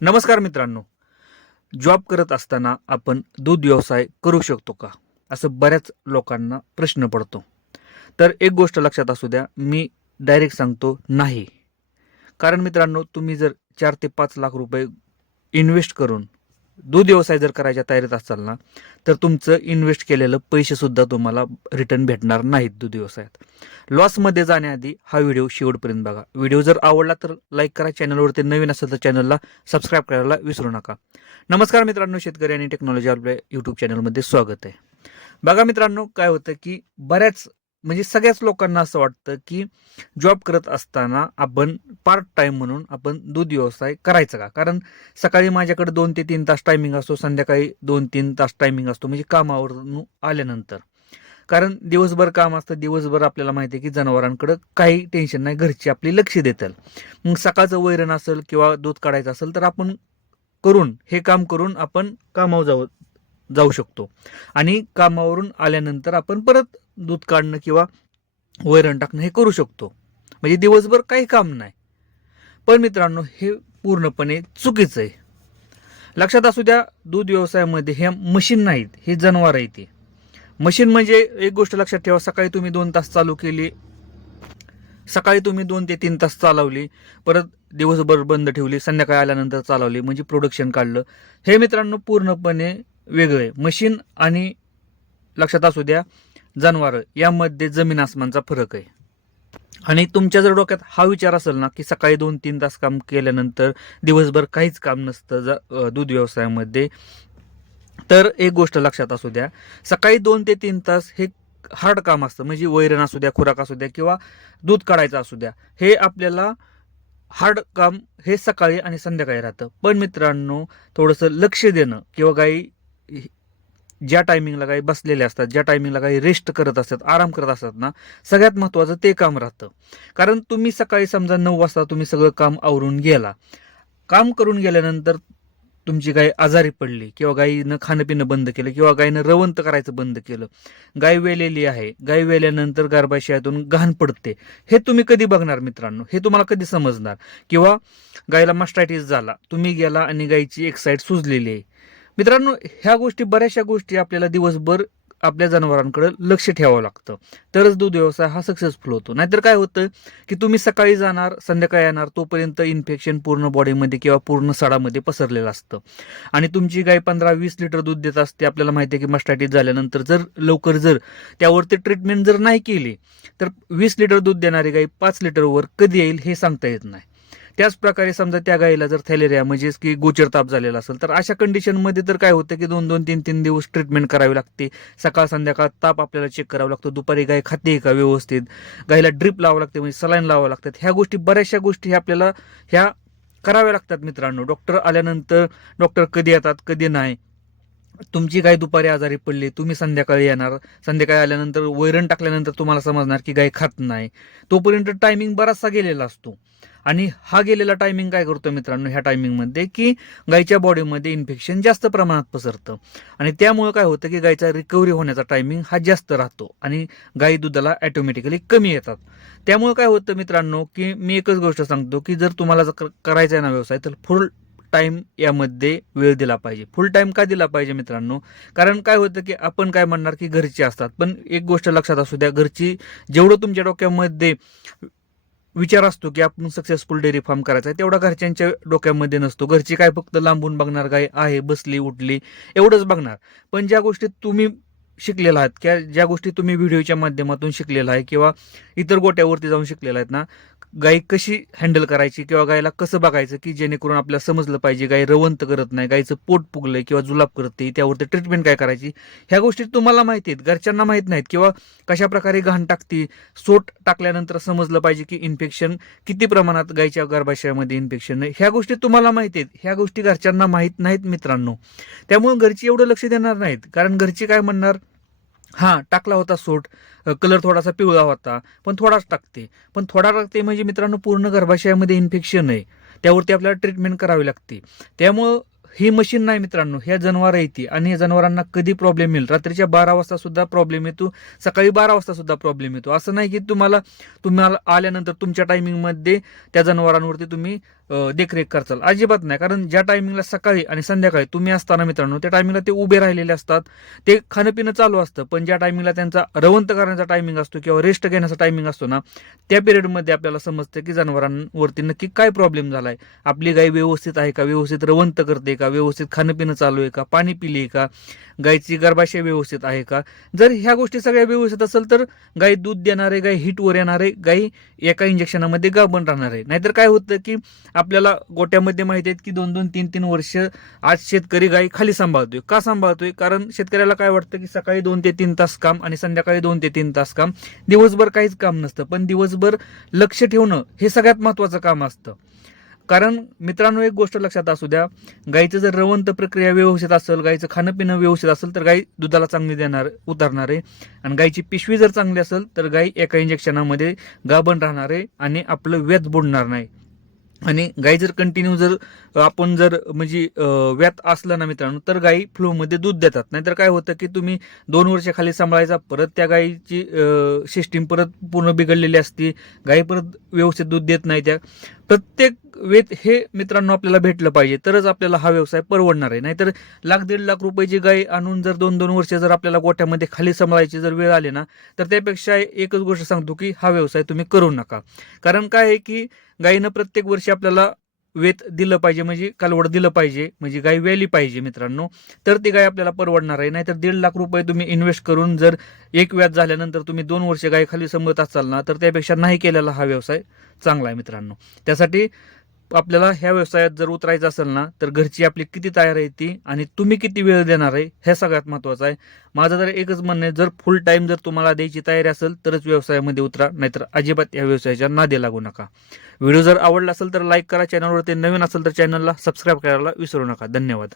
नमस्कार मित्रांनो. जॉब करत असताना आपण दूध व्यवसाय करू शकतो का, असं बऱ्याच लोकांना प्रश्न पडतो. तर एक गोष्ट लक्षात असू द्या, मी डायरेक्ट सांगतो नाही. कारण मित्रांनो, तुम्ही जर 4 ते 5 लाख रुपये इन्व्हेस्ट करून दूध व्यवसाय जर करायच्या तयारीत असाल ना, तर तुमचं इन्व्हेस्ट केलेलं पैसे सुद्धा तुम्हाला रिटर्न भेटणार नाहीत दूध व्यवसायात. लॉसमध्ये जाण्याआधी हा व्हिडिओ शेवटपर्यंत बघा. व्हिडिओ जर आवडला तर लाईक करा. चॅनलवरती नवीन असेल तर चॅनलला सबस्क्राईब करायला विसरू नका. नमस्कार मित्रांनो, शेतकरी आणि टेक्नॉलॉजी आपल्या यूट्यूब चॅनलमध्ये स्वागत आहे. बघा मित्रांनो, काय होतं की बऱ्याच म्हणजे सगळ्याच लोकांना असं वाटतं की जॉब करत असताना आपण पार्ट टाइम म्हणून आपण दूध व्यवसाय करायचा का. कारण सकाळी माझ्याकडे 2 ते 3 तास टायमिंग असतो, संध्याकाळी 2-3 तास टायमिंग असतो, म्हणजे कामावरून आल्यानंतर. कारण दिवसभर काम असतं, दिवसभर आपल्याला माहिती आहे की जनावरांकडे काही टेन्शन नाही, घरची आपली लक्ष देतात. मग सकाळचं वैरण असेल किंवा दूध काढायचं असेल तर आपण हे काम करून आपण कामावर जाऊ शकतो. आणि कामावरून आल्यानंतर आपण परत दूध काढणं किंवा वैरण टाकणं हे करू शकतो. म्हणजे दिवसभर काही काम नाही. पण मित्रांनो, हे पूर्णपणे चुकीचं आहे. लक्षात असू द्या, दूध व्यवसायामध्ये हे मशीन नाहीत, हे जनावर आहे. ते मशीन म्हणजे एक गोष्ट लक्षात ठेवा, सकाळी तुम्ही 2 तास चालू केली, सकाळी तुम्ही 2 ते 3 तास चालवली, परत दिवसभर बंद ठेवली, संध्याकाळी आल्यानंतर चालवली, म्हणजे प्रोडक्शन काढलं. हे मित्रांनो पूर्णपणे वेगळं आहे. मशीन आणि लक्षात असू द्या जनावर, यामध्ये जमीन आसमानचा फरक आहे. आणि तुमच्या जर डोक्यात हा विचार असेल ना की सकाळी 2-3 तास काम केल्यानंतर दिवसभर काहीच काम नसतं दूध व्यवसायामध्ये, तर एक गोष्ट लक्षात असू द्या, सकाळी 2 ते 3 तास हे हार्ड काम असतं. म्हणजे वैरण असू द्या, खुराक असू द्या किंवा दूध काढायचं असू द्या, हे आपल्याला हार्ड काम हे सकाळी आणि संध्याकाळी राहतं. पण मित्रांनो, थोडंसं लक्ष देणं किंवा गाई ज्या टायमिंगला गाई बसलेल्या असतात, ज्या टायमिंगला गाई रेस्ट करत असतात, आराम करत असतात ना, सगळ्यात महत्त्वाचं ते काम राहतं. कारण तुम्ही सकाळी समजा 9 वाजता तुम्ही सगळं काम आवरून गेला, काम करून गेल्यानंतर तुमची गाय आजारी पडली किंवा गायीनं खाणं पिणं बंद केलं किंवा गायीनं रवंत करायचं बंद केलं, गाय वेलेली आहे, गाय वेल्यानंतर गर्भाशयातून घाण पडते, हे तुम्ही कधी बघणार मित्रांनो? हे तुम्हाला कधी समजणार? किंवा गायला मास्टायटिस झाला, तुम्ही गेला आणि गायीची एक साईड सुजलेली आहे. मित्रांनो, ह्या गोष्टी, बऱ्याचशा गोष्टी आपल्याला दिवसभर आपल्या जनावरांकडे लक्ष ठेवावं लागतं, तरच दूध व्यवसाय हा सक्सेसफुल होतो. नाहीतर काय होतं की तुम्ही सकाळी जाणार, संध्याकाळी येणार, तोपर्यंत इन्फेक्शन पूर्ण बॉडीमध्ये किंवा पूर्ण सडामध्ये पसरलेलं असतं. आणि तुमची गाय 15-20 लिटर दूध देत असते. आपल्याला माहिती आहे की मास्टायटिस झाल्यानंतर जर त्यावरती ट्रीटमेंट जर नाही केली तर 20 लिटर दूध देणारी गाय 5 लिटरवर कधी येईल हे सांगता येत नाही. त्याच प्रकारे समजा त्या गायीला जर थॅलेरिया म्हणजेच की गोचर ताप झालेला असेल, तर अशा कंडिशनमध्ये तर काय होतं की 2-2, 3-3 दिवस ट्रीटमेंट करावी लागते. सकाळ संध्याकाळ ताप आपल्याला चेक करावं लागतो. दुपारी गाय खाते का व्यवस्थित, गायीला ड्रिप लावावं लागते, म्हणजे सलाईन लावावं लागतात. ह्या गोष्टी, बऱ्याचशा गोष्टी आपल्याला ह्या कराव्या लागतात मित्रांनो. डॉक्टर आल्यानंतर, डॉक्टर कधी येतात कधी नाही. तुमची गाय दुपारी आजारी पडली, तुम्ही संध्याकाळी येणार, संध्याकाळी आल्यानंतर वैरण टाकल्यानंतर तुम्हाला समजणार की गाय खात नाही. तोपर्यंत टायमिंग बराचसा गेलेला असतो. आणि हा गेलेला टायमिंग काय करतो मित्रांनो, ह्या टायमिंगमध्ये की गायीच्या बॉडीमध्ये इन्फेक्शन जास्त प्रमाणात पसरतं. आणि त्यामुळे काय होतं की गायीचा रिकव्हरी होण्याचा टायमिंग हा जास्त राहतो आणि गायी दुधाला ऑटोमॅटिकली कमी येतात. त्यामुळे काय होतं मित्रांनो, की मी एकच गोष्ट सांगतो की जर तुम्हाला जर करायचा आहे ना व्यवसाय, तर फुल टाइम यामध्ये वेळ दिला पाहिजे. फुल टाइम का दिला पाहिजे मित्रांनो? कारण काय होतं की आपण काय म्हणणार की घरची असतात, पण एक गोष्ट लक्षात असू द्या, घरची जेवढं तुमच्या डोक्यामध्ये विचार असतो की आपण सक्सेसफुल डेअरी फार्म करायचा आहे, तेवढा घरच्यांच्या डोक्यामध्ये नसतो. घरची काय फक्त लांबून बघणार, गाय आहे बसली उठली एवढंच बघणार. पण ज्या गोष्टी तुम्ही शिकलेला आहात किंवा ज्या गोष्टी तुम्ही व्हिडिओच्या माध्यमातून शिकलेला आहे किंवा इतर गोट्यावरती जाऊन शिकलेला आहेत ना, गाय कशी हँडल करायची किंवा गायला कसं बघायचं की जेणेकरून आपल्याला समजलं पाहिजे गाय रवंत करत नाही, गायचं पोट फुगलंय किंवा जुलाब करते, त्यावरती ट्रीटमेंट काय करायची, ह्या गोष्टी तुम्हाला माहिती आहेत, घरच्यांना माहीत नाहीत. किंवा कशा प्रकारे घाण टाकते, सोट टाकल्यानंतर समजलं पाहिजे की इन्फेक्शन किती प्रमाणात गायच्या गर्भाशयामध्ये इन्फेक्शन आहे, ह्या गोष्टी तुम्हाला माहिती आहेत. ह्या गोष्टी घरच्यांना माहीत नाहीत मित्रांनो. त्यामुळे घरची एवढं लक्ष देणार नाहीत. कारण घरची काय म्हणणार, हां टाकला होता सोट, कलर थोडासा पिवळा होता, पण थोडाच टाकते. पण थोडा टाकते म्हणजे मित्रांनो पूर्ण गर्भाशयामध्ये इन्फेक्शन आहे, त्यावरती आपल्याला ट्रीटमेंट करावी लागते. त्यामुळं ही मशीन नाही मित्रांनो, ह्या जनावर येते. आणि या जनावरांना कधी प्रॉब्लेम येईल, रात्रीच्या 12 वाजता सुद्धा प्रॉब्लेम येतो, सकाळी 12 वाजता सुद्धा प्रॉब्लेम येतो. असं नाही की तुम्हाला आल्यानंतर तुमच्या टायमिंगमध्ये त्या जनावरांवरती तुम्ही देखरेख करचाल, अजिबात नाही. कारण ज्या टायमिंगला सकाळी आणि संध्याकाळी तुम्ही असताना मित्रांनो, त्या टायमिंगला ते उभे राहिलेले असतात, ते खाणं पिणं चालू असतं. पण ज्या टायमिंगला त्यांचा रवंत करण्याचा टायमिंग असतो किंवा रेस्ट घेण्याचा टायमिंग असतो ना, त्या पिरियडमध्ये आपल्याला समजतं की जनावरांवरती नक्की काय प्रॉब्लेम झालाय. आपली गाय व्यवस्थित आहे का, व्यवस्थित रवंत करते का, व्यवस्थित खाणं पिणं चालू आहे का, पाणी पिली का, गायची गर्भाशय व्यवस्थित आहे का. जर ह्या गोष्टी सगळ्या व्यवस्थित असेल तर गाय दूध देणारे, गाय हिटवर येणारे, गाय एका इंजेक्शनामध्ये गाभण राहणार आहे. नाहीतर काय होतं की आपल्याला गोट्यामध्ये माहिती आहेत की 2-2, 3-3 वर्ष आज शेतकरी गाय खाली सांभाळतोय. का सांभाळतोय? कारण शेतकऱ्याला काय वाटतं की सकाळी 2 ते 3 तास काम आणि संध्याकाळी 2 ते 3 तास काम, दिवसभर काहीच काम नसतं. पण दिवसभर लक्ष ठेवणं हे सगळ्यात महत्वाचं काम असतं. कारण मित्रांनो, एक गोष्ट लक्षात असू द्या, गाईचं जर रवंत प्रक्रिया व्यवस्थित असेल, गाईचं खाणं पिणं व्यवस्थित असेल तर गाय दुधाला चांगली उतरणार आहे. आणि गायची पिशवी जर चांगली असेल तर गाय एका इंजेक्शनामध्ये गाभण राहणार आहे आणि आपलं व्यात बुडणार नाही. आणि गाय जर कंटिन्यू जर आपण जर म्हणजे व्यात असलं ना मित्रांनो, तर गाई फ्लोमध्ये दूध देतात. नाहीतर काय होतं की तुम्ही 2 वर्ष खाली सांभाळायचा, परत त्या गायीची सिस्टीम परत पूर्ण बिघडलेली असते, गाई परत व्यवस्थित दूध देत नाही. त्या प्रत्येक वेत हे मित्रांनो आपल्याला भेटलं पाहिजे, तरच आपल्याला हा व्यवसाय परवडणार आहे. नाहीतर 1,00,000-1.5 लाख रुपयाची गाय आणून जर 2-2 वर्ष जर आपल्याला गोठ्यामध्ये खाली सांभाळायची जर वेळ आली ना, तर त्यापेक्षा एकच गोष्ट सांगतो की हा व्यवसाय तुम्ही करू नका. कारण काय आहे की गायीनं प्रत्येक वर्षी आपल्याला वेत दिलं पाहिजे, म्हणजे कालवड दिलं पाहिजे, म्हणजे गाय व्याली पाहिजे मित्रांनो, तर ती गाय आपल्याला परवडणार आहे. नाहीतर 1.5 लाख रुपये तुम्ही इन्व्हेस्ट करून जर एक व्याज झाल्यानंतर तुम्ही 2 वर्ष गाय खाली सांभाळत असाल ना, तर त्यापेक्षा नाही केलेला हा व्यवसाय चांगला आहे मित्रांनो. त्यासाठी आपल्याला ह्या व्यवसायात जर उतरायचं असेल ना, तर घरची आपली किती तयार आहे ती आणि तुम्ही किती वेळ देणार आहे हे सगळ्यात महत्वाचं आहे. माझं तर एकच म्हणणं आहे, जर फुल टाइम जर तुम्हाला द्यायची तयारी असेल तरच व्यवसायामध्ये उतरा, नाहीतर अजिबात या व्यवसायाच्या नादी लागू नका. व्हिडिओ जर आवडला असेल तर लाईक करा, चॅनलवरती नवीन असेल तर चॅनलला सबस्क्राईब करायला विसरू नका. धन्यवाद.